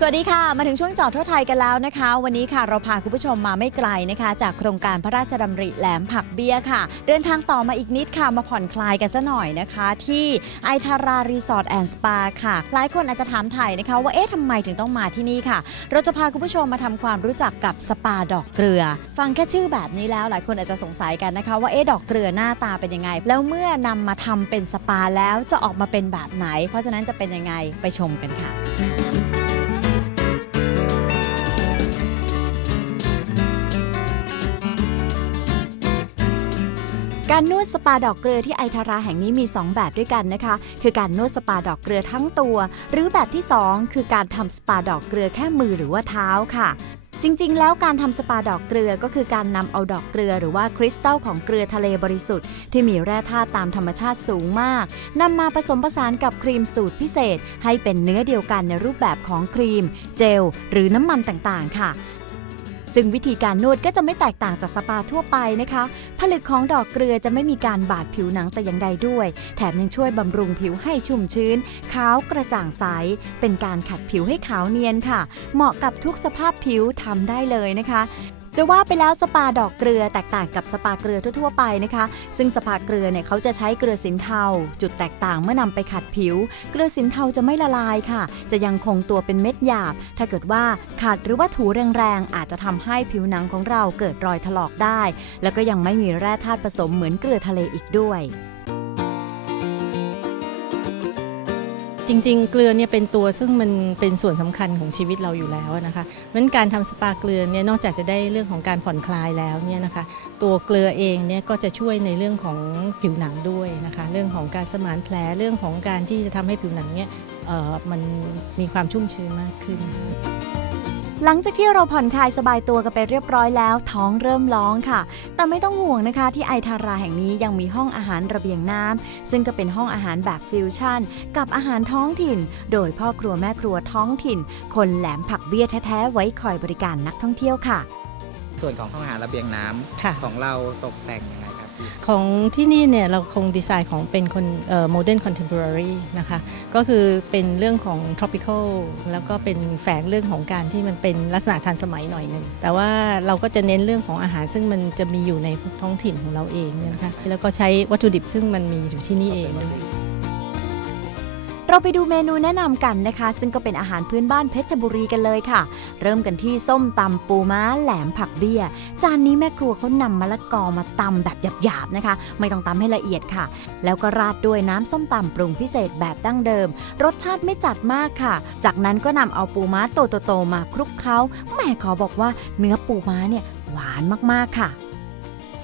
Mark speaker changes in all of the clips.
Speaker 1: สวัสดีค่ะ มาถึงช่วงจอดทั่วไทยกันแล้วนะคะ วันนี้ค่ะเราพาคุณผู้ชมมาไม่ไกลนะคะ จากโครงการพระราชดำริแหลมผักเบี้ยค่ะ เดินทางต่อมาอีกนิดค่ะ มาผ่อนคลายกันซะหน่อยนะคะ ที่ไอทารารีสอร์ทแอนด์สปาค่ะ หลายคนอาจจะถามไถ่นะคะ ว่าเอ๊ะทำไมถึงต้องมาที่นี่ค่ะ เราจะพาคุณผู้ชมมาทำความรู้จักกับสปาดอกเกลือ ฟังแค่ชื่อแบบนี้แล้วหลายคนอาจจะสงสัยกันนะคะ ว่าเอ๊ะดอกเกลือหน้าตาเป็นยังไง แล้วเมื่อนำมาทำเป็นสปาแล้วจะออกมาเป็นแบบไหน เพราะฉะนั้นจะเป็นยังไงไปชมกันค่ะ การนวดสปาดอกเกลือที่ไอทาราแห่งนี้มี 2 แบบด้วยกันนะคะ คือการนวดสปาดอกเกลือทั้งตัว หรือแบบที่ 2 คือการทำสปาดอกเกลือแค่มือหรือว่าเท้าค่ะจริงๆ แล้วการทำสปาดอกเกลือก็คือการนำเอาดอกเกลือหรือว่าคริสตัลของเกลือทะเลบริสุทธิ์ที่มีแร่ธาตุตามธรรมชาติสูงมากนำมาผสมผสานกับครีมสูตรพิเศษ ให้เป็นเนื้อเดียวกันในรูปแบบของครีม เจล หรือน้ำมันต่างๆ ค่ะ ซึ่งวิธีการนวดก็จะไม่แตกต่างจากสปาทั่วไปนะคะ ผลึกของดอกเกลือจะไม่มีการบาดผิวหนังแต่อย่างใดด้วย แถมยังช่วยบำรุงผิวให้ชุ่มชื้น ขาวกระจ่างใส เป็นการขัดผิวให้ขาวเนียนค่ะ เหมาะกับทุกสภาพผิวทำได้เลยนะคะ จะว่าไปแล้วสปาดอกเกลือแตกต่างกับสปาเกลือทั่วๆไปนะคะ ซึ่งสปาเกลือเนี่ยเขาจะใช้เกลือสินเทา จุดแตกต่างเมื่อนำไปขัดผิว เกลือสินเทาจะไม่ละลายค่ะ จะยังคงตัวเป็นเม็ดหยาบ ถ้าเกิดว่าขัดหรือว่าถูแรงๆอาจจะทำให้ผิวหนังของเราเกิดรอยถลอกได้ แล้วก็ยังไม่มีแร่ธาตุผสมเหมือนเกลือทะเลอีกด้วย
Speaker 2: จริง ๆ เกลือเนี่ยเป็นตัวซึ่งมันเป็นส่วนสำคัญของชีวิตเราอยู่แล้วนะคะเพราะฉะนั้นการทำสปาเกลือเนี่ยนอกจากจะได้เรื่องของการผ่อนคลายแล้วเนี่ยนะคะตัวเกลือเองเนี่ยก็จะช่วยในเรื่องของผิวหนังด้วยนะคะเรื่องของการสมานแผลเรื่องของการที่จะทำให้ผิวหนังเนี่ยเออมันมีความชุ่มชื้นมากขึ้น
Speaker 1: หลังจากที่เราผ่อนคลายสบายตัวกันไปเรียบร้อยแล้ว ท้องเริ่มร้องค่ะ แต่ไม่ต้องห่วงนะคะที่ไอทาราแห่งนี้ยังมีห้องอาหารระเบียงน้ำซึ่งก็เป็นห้องอาหารแบบฟิวชั่น กับอาหารท้องถิ่น โดยพ่อครัวแม่ครัวท้องถิ่น คนแหลมผักเบี้ยแท้ๆไว้คอยบริการนักท่องเที่ยวค่ะ
Speaker 3: ส่วนของห้องอาหารระเบียงน้ำ
Speaker 2: ค่ะ
Speaker 3: ของเราตกแต่งยังไงครับพี่
Speaker 2: ของที่นี่เนี่ยเราคงดีไซน์ของเป็นคนโมเดิร์นคอนเทม p o r a r y นะคะ ก็คือเป็นเรื่องของ tropical แล้วก็เป็นแฝงเรื่องของการที่มันเป็นลักษณะทันสมัยหน่อยหนึ่งแต่ว่าเราก็จะเน้นเรื่องของอาหารซึ่งมันจะมีอยู่ในท้องถิ่นของเราเองนะคะ แล้วก็ใช้วัตถุดิบซึ่งมันมีอยู่ที่นี่เอง
Speaker 1: เราไปดูเมนูแนะนำกันนะคะ ซึ่งก็เป็นอาหารพื้นบ้านเพชรบุรีกันเลยค่ะ เริ่มกันที่ส้มตำปูม้าแหลมผักเบี้ย จานนี้แม่ครัวเขานำมะละกอมาตำแบบหยาบๆนะคะ ไม่ต้องตำให้ละเอียดค่ะ แล้วก็ราดด้วยน้ำส้มตำปรุงพิเศษแบบดั้งเดิม รสชาติไม่จัดมากค่ะ จากนั้นก็นำเอาปูม้าโตๆๆมาคลุกเคล้าแม่ขอบอกว่าเนื้อปูม้าเนี่ยหวานมากๆค่ะ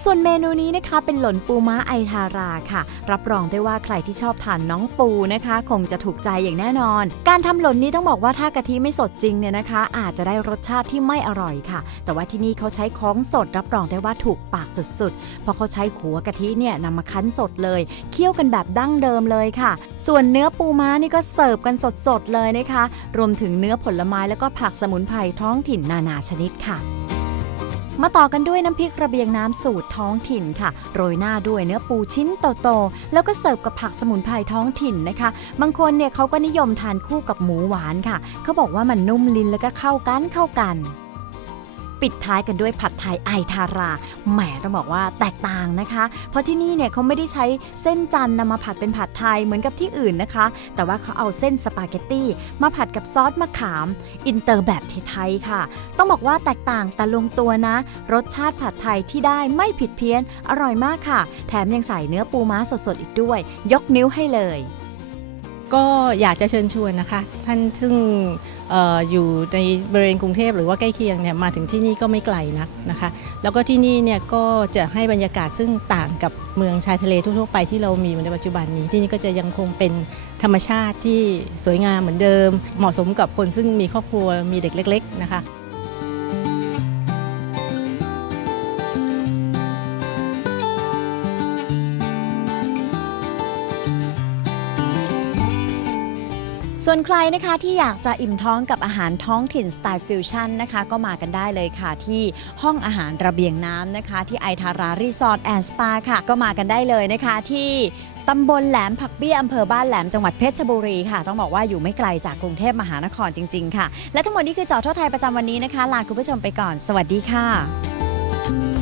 Speaker 1: ส่วนเมนูนี้นะคะเป็นหล่นปูม้าไอทาราค่ะ รับรองได้ว่าใครที่ชอบทานน้องปูนะคะ คงจะถูกใจอย่างแน่นอน การทำหล่นนี้ต้องบอกว่าถ้ากะทิไม่สดจริงเนี่ยนะคะ อาจจะได้รสชาติที่ไม่อร่อยค่ะ แต่ว่าที่นี่เขาใช้ของสดรับรองได้ว่าถูกปากสุดๆ เพราะเขาใช้ขัวกะทิเนี่ยนำมาคั้นสดเลย เคี่ยวกันแบบดั้งเดิมเลยค่ะ ส่วนเนื้อปูม้านี่ก็เสิร์ฟกันสดๆเลยนะคะ รวมถึงเนื้อผลไม้แล้วก็ผักสมุนไพรท้องถิ่นนานาชนิดค่ะ มาต่อกันด้วยน้ำพริกระเบียงน้ำสูตรท้องถิ่นค่ะ โรยหน้าด้วยเนื้อปูชิ้นโตๆ แล้วก็เสิร์ฟกับผักสมุนไพรท้องถิ่นนะคะ บางคนเนี่ยเขาก็นิยมทานคู่กับหมูหวานค่ะ เขาบอกว่ามันนุ่มลิ้นแล้วก็เข้ากันเข้ากัน ปิดท้ายกันด้วยผัดไทยไอทารา แหมต้องบอกว่าแตกต่างนะคะ เพราะที่นี่เนี่ยเขาไม่ได้ใช้เส้นจันทร์นำมาผัดเป็นผัดไทยเหมือนกับที่อื่นนะคะ แต่ว่าเขาเอาเส้นสปาเกตตี้มาผัดกับซอสมะขาม อินเตอร์แบบไทยๆค่ะ ต้องบอกว่าแตกต่างแต่ลงตัวนะ รสชาติผัดไทยที่ได้ไม่ผิดเพี้ยน อร่อยมากค่ะ แถมยังใส่เนื้อปูม้าสดๆอีกด้วย ยกนิ้วให้เลย
Speaker 2: ก็อยากจะเชิญชวนนะคะ ท่านซึ่งอออยู่ในบริเวณกรุงเทพหรือว่าใกล้เคียงเนี่ยมาถึงที่นี่ก็ไม่ไกลนักนะคะ แล้วก็ที่นี่เนี่ยก็จะให้บรรยากาศซึ่งต่างกับเมืองชายทะเลทั่วๆไปที่เรามีอยู่ในปัจจุบันนี้ ที่นี่ก็จะยังคงเป็นธรรมชาติที่สวยงามเหมือนเดิม เหมาะสมกับคนซึ่งมีครอบครัวมีเด็กเล็ก ๆ นะคะ
Speaker 1: ส่วนใครนะคะที่อยากจะอิ่มท้องกับอาหารท้องถิ่นสไตล์ฟิวชั่นนะคะก็มากันได้เลยค่ะ ที่ห้องอาหารระเบียงน้ำนะคะ ที่ไอทารารีสอร์ทแอนด์สปาค่ะ ก็มากันได้เลยนะคะที่ตำบลแหลมผักเบี้ยอำเภอบ้านแหลมจังหวัดเพชรบุรีค่ะ ต้องบอกว่าอยู่ไม่ไกลจากกรุงเทพมหานครจริง ๆ ค่ะ และทั้งหมดนี้คือจอทั่วไทยประจำวันนี้นะคะ ลาคุณผู้ชมไปก่อน สวัสดีค่ะ